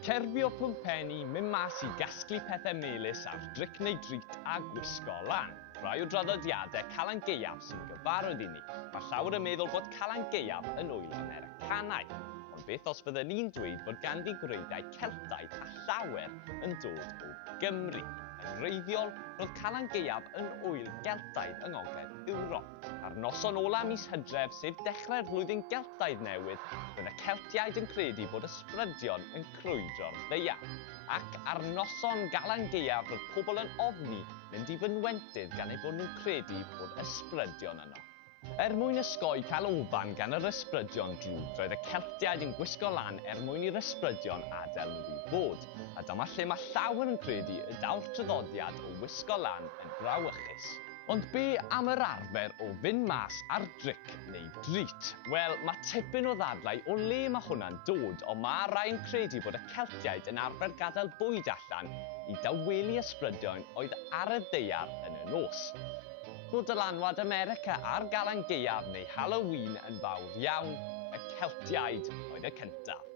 Cerbio pwmpenni, mynd mas i gasglu pethau melys ar dric neu drit a gwisgo lan. Rhai o draddodiadau Calan Gaeaf sy'n gyfarwydd i ni. Mae llawer yn meddwl bod Calan Gaeaf yn ŵyl Americanaidd. Ond beth os byddwn ni'n dweud bod ganddi gwreiddiau Celtaidd a llawer yn dod o Gymru. Yn wreiddiol, roedd Calan Gaeaf yn ŵyl Geltaidd yng ngogledd Ewrop. Ar noson ola mis Hydref, sef dechrau'r flwyddyn Geltaidd newydd, roedd y Celtiaid yn credu bod ysbrydion yn crwydro'r ddaear. Ac ar noson Calan Gaeaf, roedd pobl yn ofni mynd i fynwentydd gan eu bod nhw'n credu bod ysbrydion yno. Mwyn ysgoi cael ofan gan yr ysbrydion drwg, roedd y Celtiaid yn gwisgo lan mwyn i'r ysbrydion adael nhw i fod. A dyma lle mae llawer yn credu y daw'r traddodiad o wisgo lan yn brawychus. Ond be am yr arfer o fynd mas ar dric neu drit? Wel, mae tipyn o ddadlau o le mae hwnna'n dod, ond mae rai yn credu bod y Celtiaid yn arfer gadael bwyd allan i dawelu ysbrydion oedd ar y ddaear yn y nos. Roedd dylanwad America ar Calan Gaeaf neu Halloween yn fawr iawn, y Celtiaid oedd y cyntaf.